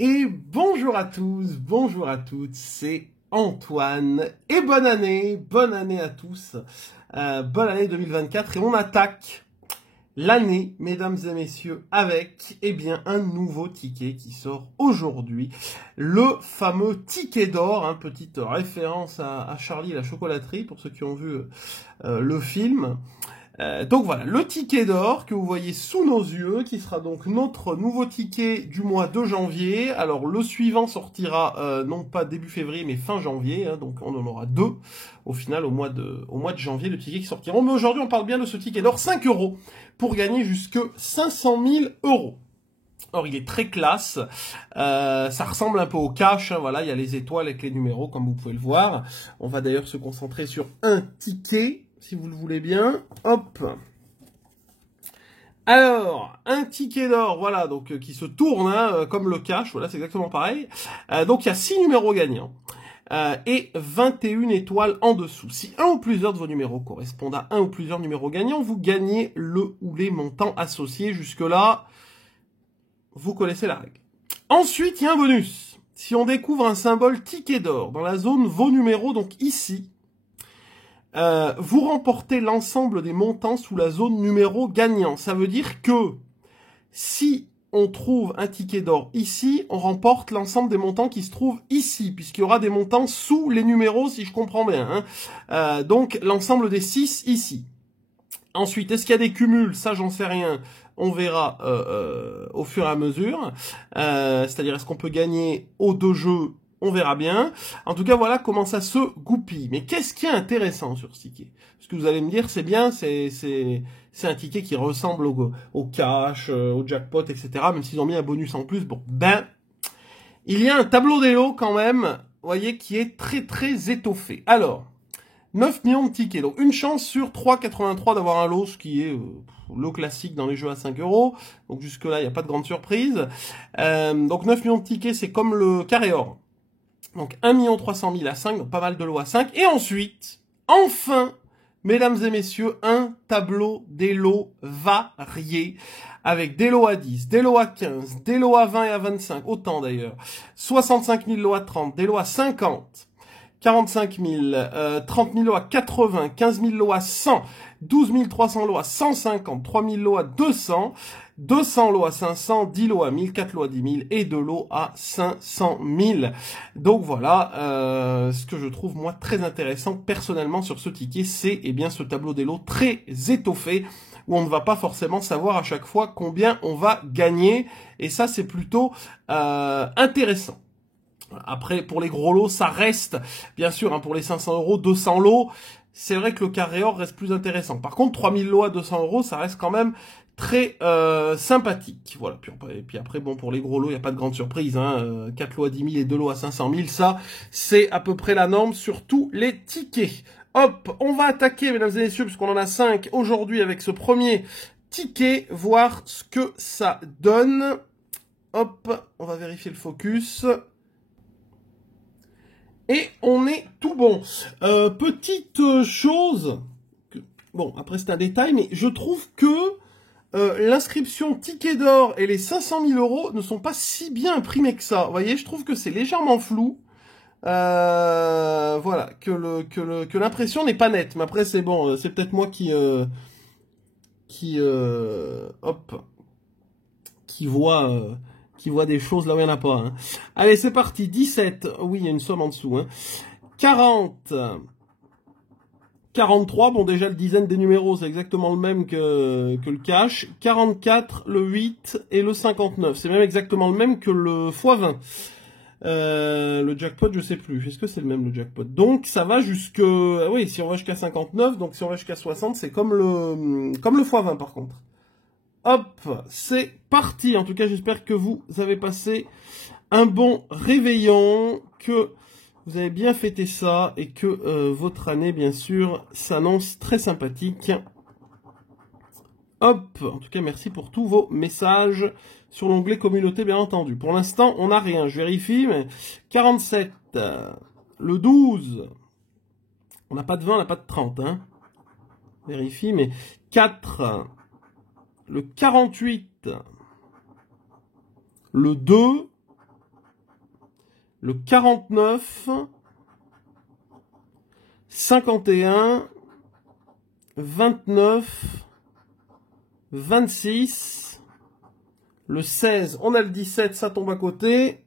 Et bonjour à tous, bonjour à toutes, c'est Antoine. Et bonne année à tous. Bonne année 2024 et on attaque l'année, mesdames et messieurs, avec un nouveau ticket qui sort aujourd'hui. Le fameux ticket d'or, petite référence à Charlie et la chocolaterie pour ceux qui ont vu le film. Donc voilà, le ticket d'or que vous voyez sous nos yeux, qui sera donc notre nouveau ticket du mois de janvier. Alors le suivant sortira non pas début février mais fin janvier, donc on en aura deux au final au mois de janvier, le ticket qui sortira. Mais aujourd'hui on parle bien de ce ticket d'or, 5 € pour gagner jusque 500 000 €. Or il est très classe, ça ressemble un peu au cash, voilà, il y a les étoiles avec les numéros comme vous pouvez le voir. On va d'ailleurs se concentrer sur un ticket, si vous le voulez bien. Hop. Alors, un ticket d'or, voilà, donc qui se tourne comme le cash, voilà, c'est exactement pareil. Donc il y a 6 numéros gagnants. Et 21 étoiles en dessous. Si un ou plusieurs de vos numéros correspondent à un ou plusieurs numéros gagnants, vous gagnez le ou les montants associés. Jusque-là, vous connaissez la règle. Ensuite, il y a un bonus. Si on découvre un symbole ticket d'or dans la zone vos numéros, donc ici, vous remportez l'ensemble des montants sous la zone numéro gagnant. Ça veut dire que si on trouve un ticket d'or ici, on remporte l'ensemble des montants qui se trouvent ici, puisqu'il y aura des montants sous les numéros, si je comprends bien. Donc, l'ensemble des 6 ici. Ensuite, est-ce qu'il y a des cumuls? Ça, j'en sais rien. On verra au fur et à mesure. C'est-à-dire, est-ce qu'on peut gagner aux deux jeux? On verra bien. En tout cas, voilà comment ça se goupille. Mais qu'est-ce qui est intéressant sur ce ticket? Ce que vous allez me dire, c'est bien, c'est un ticket qui ressemble au cash, au jackpot, etc. Même s'ils ont mis un bonus en plus. Bon, il y a un tableau des lots quand même, vous voyez, qui est très très étoffé. Alors, 9 millions de tickets. Donc, une chance sur 3,83 d'avoir un lot, ce qui est lot classique dans les jeux à 5 €. Donc, jusque-là, il n'y a pas de grande surprise. Donc, 9 millions de tickets, c'est comme le carré or. Donc 1 300 000 à 5, donc pas mal de lots à 5. Et ensuite, enfin, mesdames et messieurs, un tableau des lots variés, avec des lots à 10, des lots à 15, des lots à 20 et à 25, autant d'ailleurs, 65 000 lots à 30, des lots à 50, 45 000, 30 000 lots à 80, 15 000 lots à 100, 12 300 lots à 150, 3 000 lots à 200, 200 lots à 500, 10 lots à 1000, 4 lots à 10 000 et 2 lots à 500 000. Donc voilà, ce que je trouve moi très intéressant personnellement sur ce ticket, c'est ce tableau des lots très étoffé, où on ne va pas forcément savoir à chaque fois combien on va gagner, et ça c'est plutôt intéressant. Après, pour les gros lots, ça reste, bien sûr, pour les 500 €, 200 lots, c'est vrai que le carré or reste plus intéressant. Par contre, 3000 lots à 200 €, ça reste quand même très sympathique. Voilà. Puis après, bon, pour les gros lots, il n'y a pas de grande surprise. 4 lots à 10 000 et 2 lots à 500 000, ça, c'est à peu près la norme sur tous les tickets. Hop, on va attaquer, mesdames et messieurs, puisqu'on en a 5 aujourd'hui avec ce premier ticket, voir ce que ça donne. Hop, on va vérifier le focus. Et on est tout bon. Petite chose, bon, après c'est un détail, mais je trouve que l'inscription ticket d'or et les 500 000 € ne sont pas si bien imprimés que ça. Vous voyez, je trouve que c'est légèrement flou. Voilà, que l'impression n'est pas nette. Mais après, c'est bon, c'est peut-être moi qui voit des choses là où il n'y en a pas. Allez, c'est parti. 17. Oui, il y a une somme en dessous. 40. 43. Bon, déjà, le dizaine des numéros, c'est exactement le même que le cash. 44, le 8 et le 59. C'est même exactement le même que le x20. Le jackpot, je sais plus. Est-ce que c'est le même, le jackpot? Donc, ça va jusque... Oui, si on va jusqu'à 59, donc si on va jusqu'à 60, c'est comme le x20, par contre. Hop, c'est parti. En tout cas, j'espère que vous avez passé un bon réveillon, que vous avez bien fêté ça et que votre année, bien sûr, s'annonce très sympathique. Hop, en tout cas, merci pour tous vos messages sur l'onglet communauté, bien entendu. Pour l'instant, on n'a rien. Je vérifie, mais 47, le 12, on n'a pas de 20, on n'a pas de 30. Vérifie, mais 4... le 48, le 2, le 49, 51, 29, 26, le 16, on a le 17, ça tombe à côté,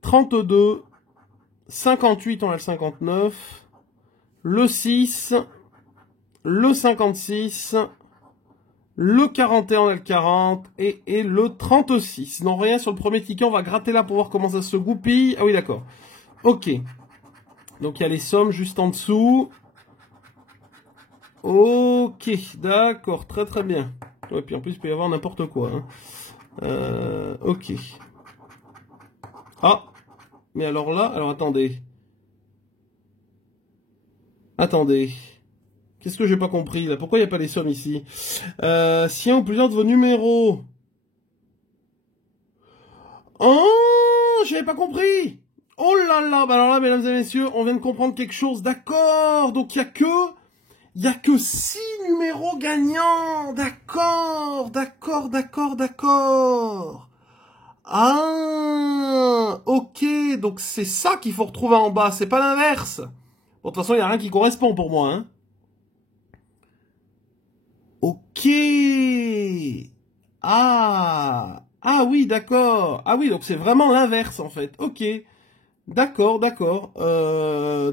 32, 58, on a le 59, le 6, le 56, le 41, on a le 40, et le 36. Non, rien sur le premier ticket, on va gratter là pour voir comment ça se goupille. Ah oui, d'accord. Ok. Donc il y a les sommes juste en dessous. Ok, d'accord, très très bien. Ouais, puis en plus, il peut y avoir n'importe quoi. Hein. Ok. Ah, mais alors là, alors attendez. Attendez. Qu'est-ce que j'ai pas compris là? Pourquoi il n'y a pas les sommes ici? Si un ou plusieurs de vos numéros. Oh, j'avais pas compris. Oh là là, bah alors là, mesdames et messieurs, on vient de comprendre quelque chose. D'accord. Donc il y a que 6 numéros gagnants. D'accord, d'accord, d'accord, d'accord. Ah, ok. Donc c'est ça qu'il faut retrouver en bas. C'est pas l'inverse. Bon, de toute façon, il n'y a rien qui correspond pour moi, hein. Ok. Ah. Ah oui, d'accord. Ah oui, donc c'est vraiment l'inverse en fait. Ok. D'accord, d'accord.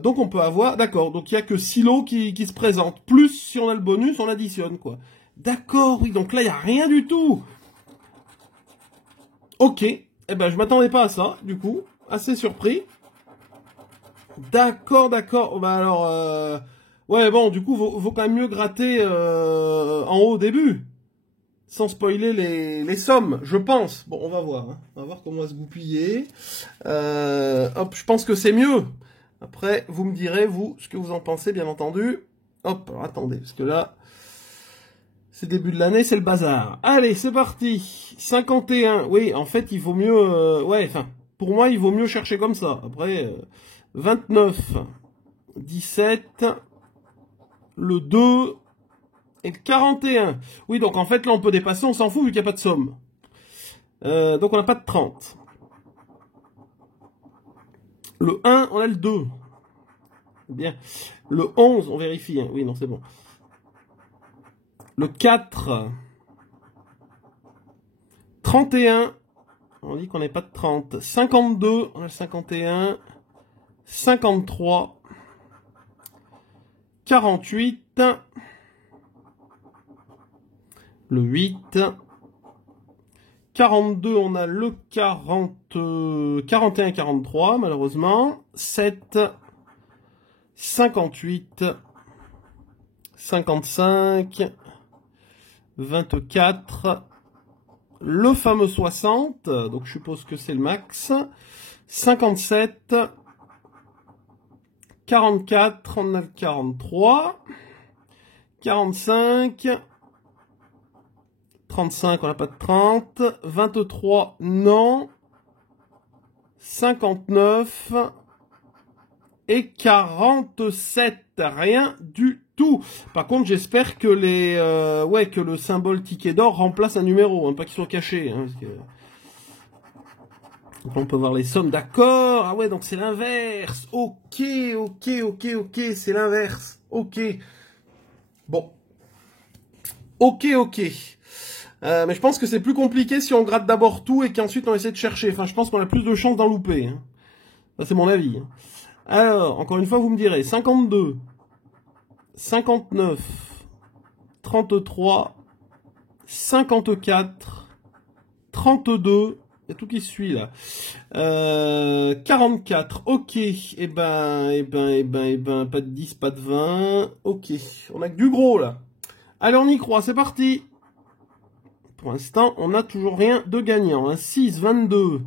Donc on peut avoir... D'accord, donc il n'y a que 6 lots qui se présentent. Plus si on a le bonus, on additionne quoi. D'accord, oui, donc là il n'y a rien du tout. Ok. Eh ben je m'attendais pas à ça, du coup. Assez surpris. D'accord, d'accord. Bah alors... Ouais, bon, du coup, vaut quand même mieux gratter en haut au début. Sans spoiler les sommes, je pense. Bon, on va voir. Hein. On va voir comment on va se goupiller. Hop, je pense que c'est mieux. Après, vous me direz, vous, ce que vous en pensez, bien entendu. Hop, alors attendez, parce que là, c'est le début de l'année, c'est le bazar. Allez, c'est parti. 51. Oui, en fait, il vaut mieux... ouais, enfin, pour moi, il vaut mieux chercher comme ça. Après, 29, 17, le 2... et le 41. Oui, donc en fait, là, on peut dépasser, on s'en fout vu qu'il n'y a pas de somme. Donc on n'a pas de 30. Le 1, on a le 2. Bien. Le 11, on vérifie. Hein. Oui, non, c'est bon. Le 4. 31. On dit qu'on n'a pas de 30. 52, on a le 51. 53. 48. Le 8. 42, on a le 41 et 43, malheureusement. 7, 58, 55, 24, le fameux 60, donc je suppose que c'est le max. 57, 44, on a le 43, 45, 35, on n'a pas de 30, 23, non, 59 et 47, rien du tout. Par contre, j'espère que que le symbole ticket d'or remplace un numéro, hein, pas qu'il soit caché. Hein, parce que... Donc on peut voir les sommes, d'accord. Ah ouais, donc c'est l'inverse. Ok, ok, ok, ok, c'est l'inverse. Ok. Bon. Ok, ok. Mais je pense que c'est plus compliqué si on gratte d'abord tout et qu'ensuite on essaie de chercher. Enfin, je pense qu'on a plus de chances d'en louper. Hein. Ça, c'est mon avis. Hein. Alors, encore une fois, vous me direz 52, 59, 33, 54, 32, il y a tout qui suit là. 44, ok. Eh ben, pas de 10, pas de 20. Ok, on a que du gros là. Allez, on y croit, c'est parti. Pour l'instant, on n'a toujours rien de gagnant. Hein. 6, 22,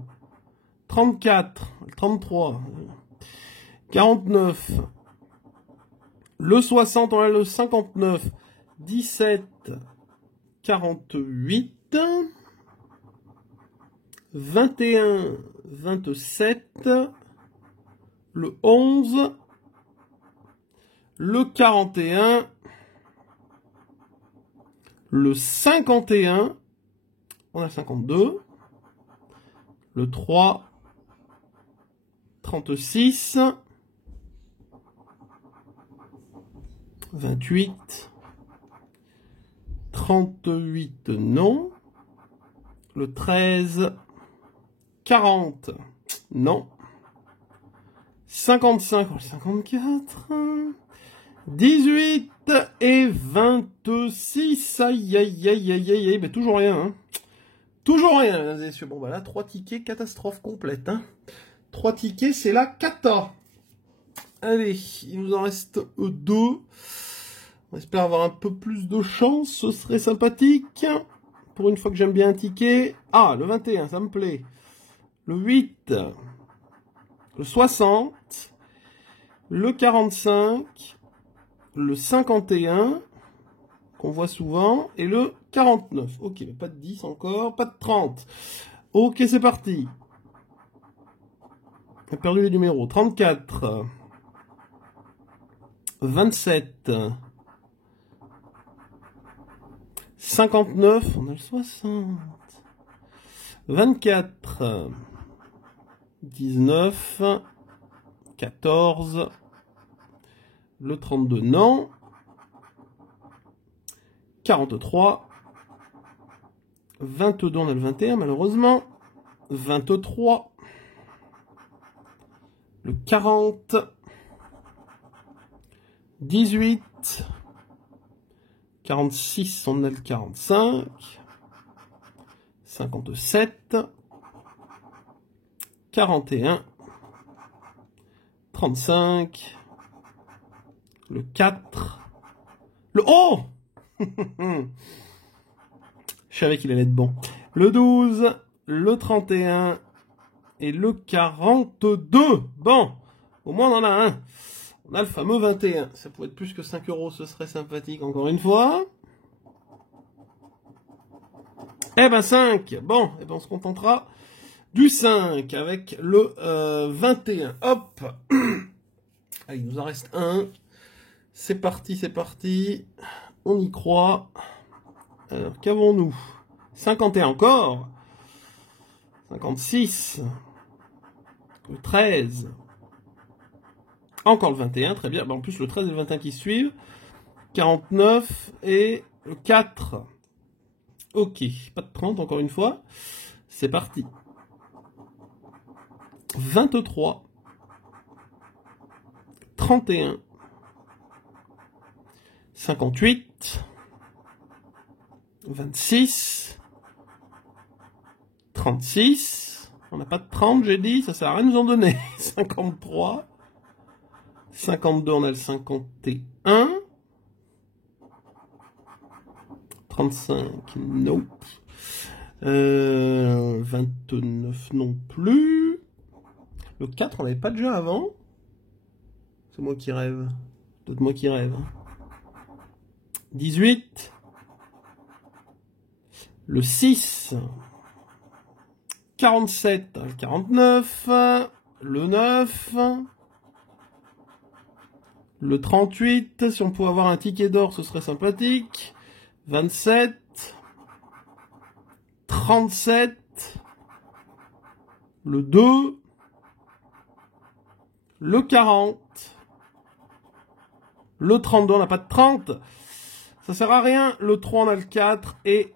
34, 33, 49, le 60, on a le 59, 17, 48, 21, 27, le 11, le 41, le 51, on a 52, le 3, 36, 28, 38, non. Le 13, 40, non. 55, 54, 18 et 26, aïe, aïe, aïe, aïe, aïe, aïe, mais toujours rien, hein. Toujours rien, mesdames et messieurs. Bon, bah là, 3 tickets, catastrophe complète, hein. 3 tickets, c'est la cata. Allez, il nous en reste 2. On espère avoir un peu plus de chance, ce serait sympathique. Pour une fois que j'aime bien un ticket. Ah, le 21, ça me plaît. Le 8, le 60, le 45, le 51, qu'on voit souvent, et le 49. Ok, mais pas de 10 encore, pas de 30. Ok, c'est parti. On a perdu les numéros. 34, 27, 59, on a le 60, 24, 19, 14, le 32, non, 43, 22, on a le 21, malheureusement, 23, le 40, 18, 46, on a le 45, 57, 41, 35, le 4, le... Oh je savais qu'il allait être bon. Le 12, le 31 et le 42. Bon, au moins on en a un. On a le fameux 21. Ça pourrait être plus que 5 €, ce serait sympathique encore une fois. Eh ben 5. Bon, eh ben on se contentera du 5 avec le 21. Hop. Allez, il nous en reste un. C'est parti, c'est parti. On y croit. Alors, qu'avons-nous? 51 encore. 56. Le 13. Encore le 21, très bien. En plus, le 13 et le 21 qui suivent. 49 et le 4. Ok, pas de 30 encore une fois. C'est parti. 23. 31. 58. 26. 36. On n'a pas de 30, j'ai dit. Ça sert à rien de nous en donner. 53. 52, on a le 51. 35, nope. 29 non plus. Le 4, on l'avait pas déjà avant. C'est moi qui rêve. D'autres moi qui rêve. 18. Le 6. 47, 49. Le 9. Le 38, si on pouvait avoir un ticket d'or, ce serait sympathique. 27, 37, le 2, le 40, le 32, on n'a pas de 30, ça sert à rien. Le 3, on a le 4, et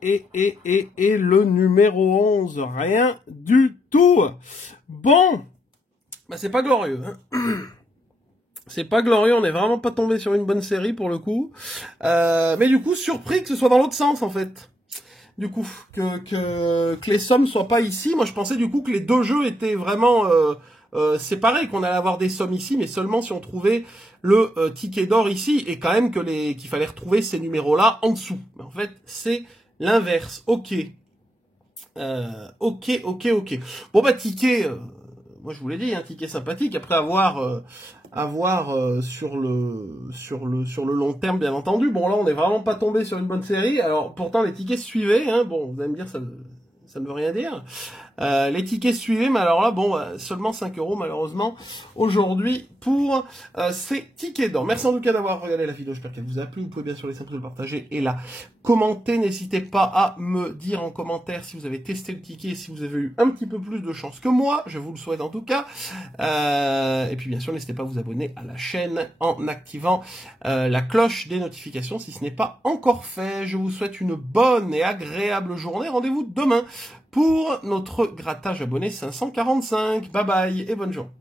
le numéro 11, rien du tout. Bon, bah c'est pas glorieux, hein. C'est pas glorieux, on n'est vraiment pas tombé sur une bonne série pour le coup. Mais du coup, surpris que ce soit dans l'autre sens en fait. Du coup, que les sommes soient pas ici. Moi je pensais du coup que les deux jeux étaient vraiment séparés, qu'on allait avoir des sommes ici, mais seulement si on trouvait le ticket d'or ici, et quand même qu'il fallait retrouver ces numéros-là en dessous. Mais en fait, c'est l'inverse. Ok. Ok. Bon bah ticket, moi je vous l'ai dit, un ticket sympathique, après avoir sur le long terme, bien entendu. Bon, là, on n'est vraiment pas tombé sur une bonne série. Alors, pourtant, les tickets suivaient, hein. Bon, vous allez me dire, ça ne veut rien dire. Les tickets suivaient, mais alors là, bon, seulement 5 € malheureusement aujourd'hui pour ces tickets d'or. Merci en tout cas d'avoir regardé la vidéo, j'espère qu'elle vous a plu. Vous pouvez bien sûr laisser un pouce, le partager et la commenter. N'hésitez pas à me dire en commentaire si vous avez testé le ticket, si vous avez eu un petit peu plus de chance que moi, je vous le souhaite en tout cas. Et puis bien sûr, n'hésitez pas à vous abonner à la chaîne en activant la cloche des notifications si ce n'est pas encore fait. Je vous souhaite une bonne et agréable journée. Rendez-vous demain pour notre grattage abonné 545. Bye bye et bonne journée.